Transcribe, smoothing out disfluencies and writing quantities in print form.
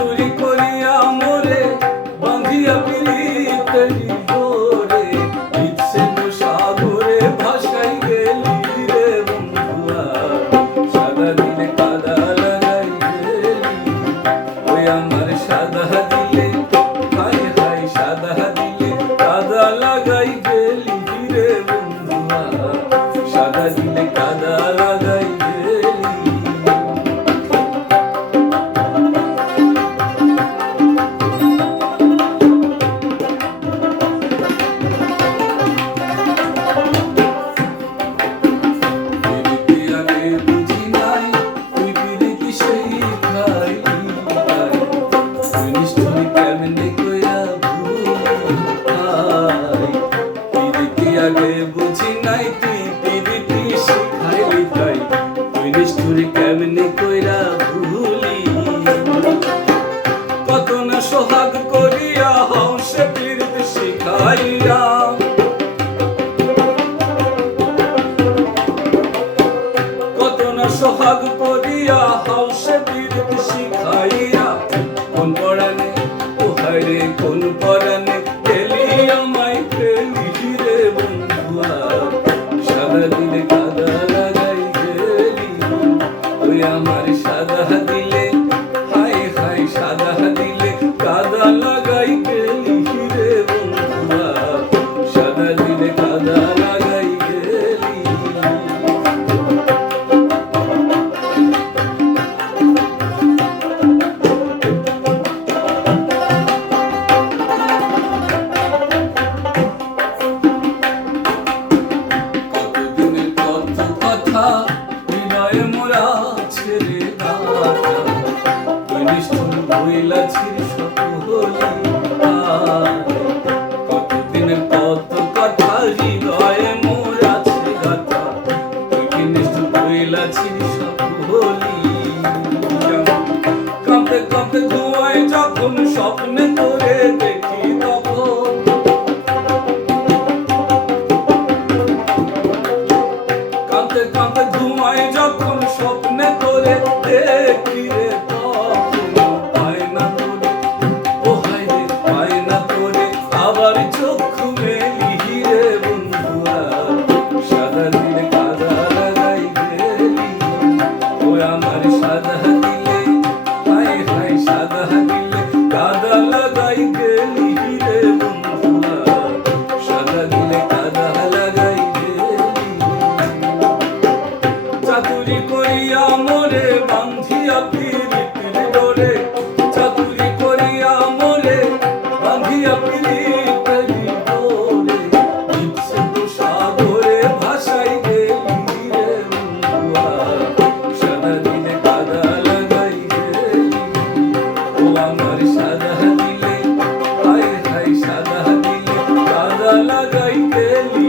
চাতুরি করিয়া মোরে বাঁধিয়া পিরিতেরি ডোরে ইচ্ছে তো সাগরে ভাসাই গেলি রে বন্ধুয়া সাদা দিলে কাদা লাগাই গেলি ওই আমার সাদা দিলে হায় হায় সাদা দিলে কাদা লাগাই গেলি রে বন্ধুয়া সাদা দিলে কাদা লাগাই আগে বুঝি নাই তুই পিরিতি শিখাইলি তাই তুই নিষ্ঠুরি কেমনে কইরা ভুলি কত না সোহাগ করিয়া হংসে পিরিতি শিখাইয়া কত না সোহাগ করিয়া হংসে পিরিতি শিখাইয়া কোন পরাণে ও হায় রে কোন পরাণে গেলি আমায় ফেলি রে বন্ধুয়া সাদা দিলে কাদা লাগাই গেলি ওই আমার সাদা দিলে হায় হায় সাদা দিলে কাদা লাগাই গেলি রে বন্ধুয়া সাদা দিলে কাদা লাগাই গেলি হৃদয়ে মোরা ছেড়ে দাতা তুই নিষ্ঠুর বইলা ছিড়ি সকলি কতদিনের কত কথা হৃদয়ে মোরা ছেড়ে দাতা তুই কি নিষ্ঠুর বইলা ছিড়ি সকলি কাঁপতে কাঁপতে ঘুমায় যখন স্বপ্নে তোরে দেখি তখন কাঁপতে কাঁপতে ঘুমায় যখন স্বপ্নে তোরে দেখি রে তখন পায় না তোরে ও হায় রে পায় না তোরে আবার চক্ষু মেলি রে বন্ধুয়া সাদা দিলে কাদা লাগাই গেলি ও আমার সাদা দিলে হায় হায় সাদা দিলে কাদা লাগাই গেলি রে বন্ধুয়া সাদা দিলে কাদা লাগাই চাতুরি করিয়া মোরে বাঁধিয়া পিরিতির ডোরে চাতুরি করিয়া মোরে বাঁধিয়া পিরিতির ডোরে ইচ্ছে তো সাগরে ভাসাই গেলি রে বন্ধুয়া সাদা দিলে কাদা লাগাই গেলি ও আমার সাদা দিলে হায় হায় সাদা দিলে কাদা লাগাই গেলি